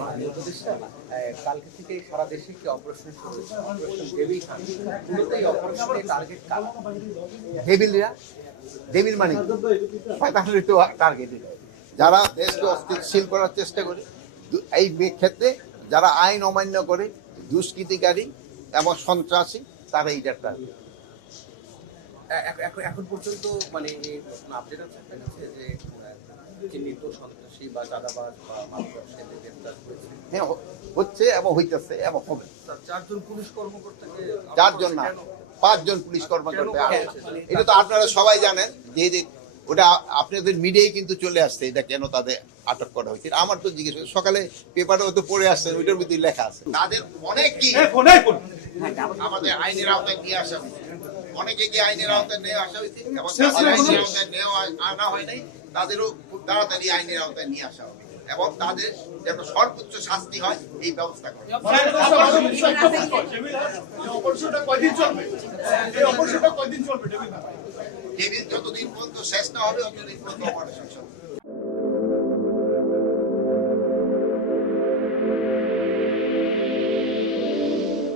মাননীয় উপদেষ্টা কালকে থেকে সারা দেশে কি অপারেশন শুরু হয়েছে, অপারেশন ডেভিল খান। মূলত এই অপারেশনের টার্গেট কারা? ডেভিলরা, ডেভিল মানে শয়তানের তো টার্গেট। যারা দেশকে অস্থিতিশীল করার চেষ্টা করে, এই ক্ষেত্রে যারা আইন অমান্য করে, দুষ্কৃতিকারী এবং সন্ত্রাসী, তারা এইটার টার্গেট। এখন পর্যন্ত মানে আপডেট আছে আপনার কাছে যে চিহ্নিত সন্ত্রাসী বা চাঁদাবাজ বা মাদক ব্যবসায়ীদের গ্রেফতার হয়েছে? হ্যাঁ, হচ্ছে এবং হইতেছে এবং হবে। চারজন পুলিশ কর্মকর্তাকে, চারজন না, 5 জন পুলিশ কর্মকর্তা। এটা তো আপনারা সবাই জানেন যে ওটা আপনাদের মিডিয়ায় কিন্তু চলে আসছে, এটা কেন তাদের আটক করা হয়েছে। আমার তো জিজ্ঞেস সকালে পেপারে তো পড়ে আসছে, ওইটার ভিতরে লেখা আছে তাদের অনেকই আমাদের আইনের আওতায় নিয়ে আসা হয়েছে, অনেকে কি আইনের আওতায় নিয়ে আসা হয়েছে এবং আইনের আওতায় নেওয়া আনা হয় নাই, তাদেরও খুব তাড়াতাড়ি আইনের আওতায় নিয়ে আসা হবে এবং তাদের যেন সর্বোচ্চ শাস্তি হয় এই ব্যবস্থা করা। টেবিল যতদিন পর্যন্ত শেষ না হবে ততদিন পর্যন্ত অপারেশন চলবে।